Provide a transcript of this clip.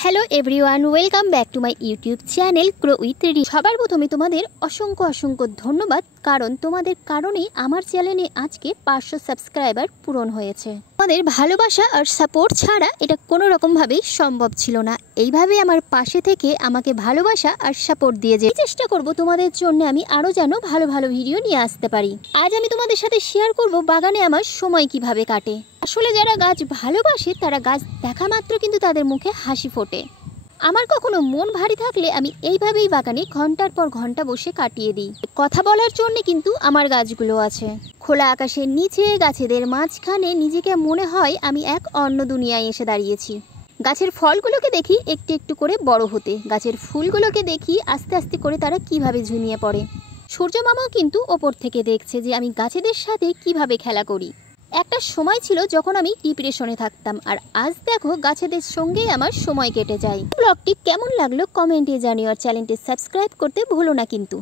Hello everyone, welcome back to my YouTube channel grow with রি। সবার প্রথমে তোমাদের অসংখ্য ধন্যবাদ, কারণ তোমাদের কারণেই আমার চ্যানেলে আজকে 500 সাবস্ক্রাইবার পূরণ হয়েছে। তোমাদের ভালোবাসা আর সাপোর্ট ছাড়া এটা কোনো রকমভাবেই সম্ভব ছিল না। এইভাবে আমার পাশে থেকে আমাকে ভালোবাসা আর সাপোর্ট দিয়ে চেষ্টা করব তোমাদের জন্য আমি আরও যেন ভালো ভালো ভিডিও নিয়ে আসতে পারি। আজ আমি তোমাদের সাথে শেয়ার করব বাগানে আমার সময় কিভাবে কাটে। আসলে যারা গাছ ভালোবাসে তারা গাছ দেখা মাত্র কিন্তু তাদের মুখে হাসি ফোটে। আমার কখনো মন ভারী থাকলে আমি এইভাবেই বাগানে ঘন্টার পর ঘন্টা বসে কাটিয়ে দিই। কথা বলার জন্য কিন্তু আমার গাছগুলো আছে। খোলা আকাশের নিচে গাছেদের মাঝখানে নিজেকে মনে হয় আমি এক অন্য দুনিয়ায় এসে দাঁড়িয়েছি। গাছের ফলগুলোকে দেখি একটু একটু করে বড় হতে, গাছের ফুলগুলোকে দেখি আস্তে আস্তে করে তারা কিভাবে ঝিমিয়ে পড়ে। সূর্য মামাও কিন্তু ওপর থেকে দেখছে যে আমি গাছেদের সাথে কিভাবে খেলা করি। একটা সময় ছিল যখন আমি ডিপ্রেশনে থাকতাম, আর আজ দেখো গাছেদের সঙ্গেই আমার সময় কেটে যায়। ব্লগটি কেমন লাগলো কমেন্টে জানিও, আর চ্যানেলটি সাবস্ক্রাইব করতে ভুলো না কিন্তু।